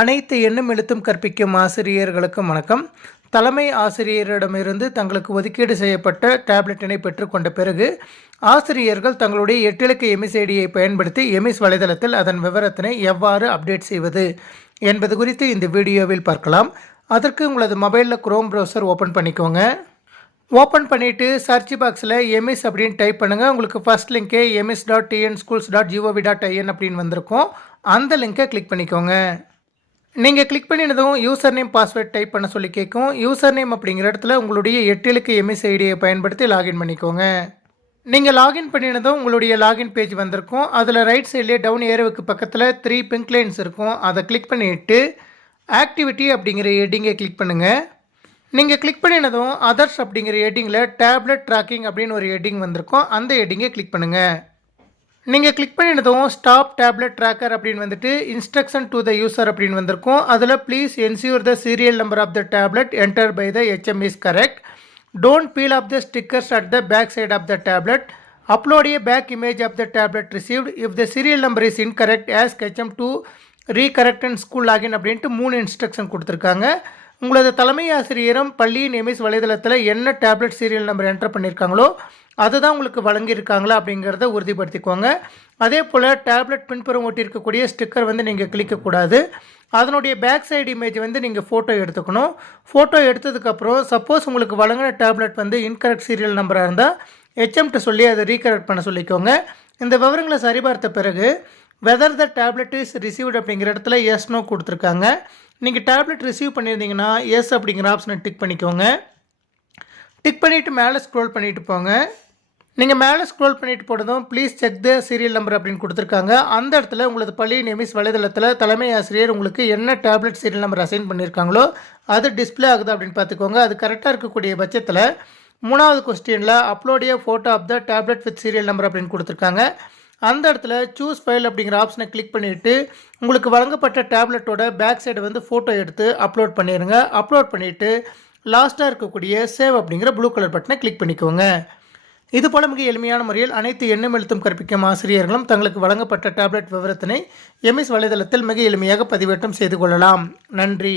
அனைத்து எண்ணும் எழுத்தும் கற்பிக்கும் ஆசிரியர்களுக்கும் வணக்கம். தலைமை ஆசிரியரிடமிருந்து தங்களுக்கு ஒதுக்கீடு செய்யப்பட்ட டேப்லெட்டினை பெற்றுக்கொண்ட பிறகு ஆசிரியர்கள் தங்களுடைய 8 இலக்க எமிஸ் ஐடியை பயன்படுத்தி எமிஸ் வலைதளத்தில் அதன் விவரத்தினை எவ்வாறு அப்டேட் செய்வது என்பது குறித்து இந்த வீடியோவில் பார்க்கலாம். அதற்கு உங்களது மொபைலில் குரோம் ப்ரௌசர் ஓப்பன் பண்ணிக்கோங்க. ஓப்பன் பண்ணிவிட்டு சர்ச் பாக்ஸில் எமிஸ் அப்படின்னு டைப் பண்ணுங்கள். உங்களுக்கு ஃபஸ்ட் லிங்க்கே emis.tnschools.gov.in அப்படின்னு வந்திருக்கும். அந்த லிங்கை கிளிக் பண்ணிக்கோங்க. நீங்கள் கிளிக் பண்ணினதும் யூசர் நேம் பாஸ்வேர்ட் டைப் பண்ண சொல்லி கேட்கும். யூசர் நேம் அப்படிங்கிற இடத்துல உங்களுடைய 8 இலக்க எம்எஸ் ஐடியை பயன்படுத்தி லாகின் பண்ணிக்கோங்க. நீங்கள் லாகின் பண்ணினதும் உங்களுடைய லாகின் பேஜ் வந்திருக்கும். அதில் ரைட் சைட்லேயே டவுன் ஏரோவுக்கு பக்கத்தில் 3 பிங்க் லைன்ஸ் இருக்கும். அதை கிளிக் பண்ணிவிட்டு ஆக்டிவிட்டி அப்படிங்கிற ஹெட்டிங்கை கிளிக் பண்ணுங்கள். நீங்கள் கிளிக் பண்ணினதும் அதர்ஸ் அப்படிங்கிற ஹெட்டிங்கில் டேப்லெட் ட்ராக்கிங் அப்படின்னு ஒரு ஹெட்டிங் வந்திருக்கும். அந்த ஹெட்டிங்கை கிளிக் பண்ணுங்கள். நீங்கள் கிளிக் பண்ணினதும் ஸ்டாப் டேப்லெட் ட்ராக்கர் அப்படின்னு வந்துட்டு இன்ஸ்ட்ரக்ஷன் டு த யூசர் அப்படின்னு வந்திருக்கும். அதில் please ensure the serial number of the tablet enter by the HM is correct. Don't peel off the stickers at the back side of the tablet. Upload a back image of the tablet received if the serial number is incorrect ask HM to recorrect and school login அப்படின்ட்டு 3 instruction கொடுத்துருக்காங்க. உங்களது தலைமை ஆசிரியரும் பள்ளியின் EMIS வலைதளத்தில் என்ன tablet serial number enter பண்ணியிருக்காங்களோ அதுதான் உங்களுக்கு வழங்கியிருக்காங்களா அப்படிங்கிறத உறுதிப்படுத்திக்கோங்க. அதே போல் டேப்லெட் பின்புறம் ஒட்டியிருக்கக்கூடிய ஸ்டிக்கர் வந்து நீங்கள் கிளிக்கக்கூடாது. அதனுடைய பேக் சைடு இமேஜ் வந்து நீங்கள் ஃபோட்டோ எடுத்துக்கணும். ஃபோட்டோ எடுத்ததுக்கப்புறம் சப்போஸ் உங்களுக்கு வழங்கின டேப்லெட் வந்து இன்கரெக்ட் சீரியல் நம்பராக இருந்தால் HMட்ட சொல்லி அதை ரீகரெக்ட் பண்ண சொல்லிக்கோங்க. இந்த விவரங்களை சரிபார்த்த பிறகு whether the tablet is received அப்படிங்கிற இடத்துல எஸ் நோ கொடுத்துருக்காங்க. நீங்கள் டேப்லெட் ரிசீவ் பண்ணியிருந்தீங்கன்னா எஸ் அப்படிங்கிற ஆப்ஷனை டிக் பண்ணிக்கோங்க. டிக் பண்ணிவிட்டு மேலே ஸ்க்ரோல் பண்ணிவிட்டு போங்க. நீங்கள் மேலே ஸ்க்ரோல் பண்ணிட்டு போனதும் please check the serial number அப்படின்னு கொடுத்துருக்காங்க. அந்த இடத்துல உங்களது பள்ளியின் எமிஸ் வலைதளத்தில் தலைமை ஆசிரியர் உங்களுக்கு என்ன டேப்லெட் சீரியல் நம்பர் அசைன் பண்ணியிருக்காங்களோ அது டிஸ்பிளே ஆகுது அப்படின்னு பார்த்துக்கோங்க. அது கரெக்டாக இருக்கக்கூடிய பட்சத்தில் 3வது கொஸ்டினில் upload a photo of the tablet with serial number அப்படின்னு கொடுத்துருக்காங்க. அந்த இடத்துல சூஸ் ஃபைல் அப்படிங்கிற ஆப்ஷனை கிளிக் பண்ணிவிட்டு உங்களுக்கு வழங்கப்பட்ட டேப்லெட்டோட பேக் சைடை வந்து ஃபோட்டோ எடுத்து அப்லோட் பண்ணிடுங்க. அப்லோட் பண்ணிவிட்டு லாஸ்ட்டாக இருக்கக்கூடிய சேவ் அப்படிங்கிற ப்ளூ கலர் பட்டனை கிளிக் பண்ணிக்கோங்க. இது போல மிக எளிமையான முறையில் அனைத்து எண்ணும் எழுத்தும் கற்பிக்கும் ஆசிரியர்களும் தங்களுக்கு வழங்கப்பட்ட டேப்லெட் விவரத்தினை எமிஸ் வலைதளத்தில் மிக எளிமையாக பதிவேற்றம் செய்து கொள்ளலாம். நன்றி.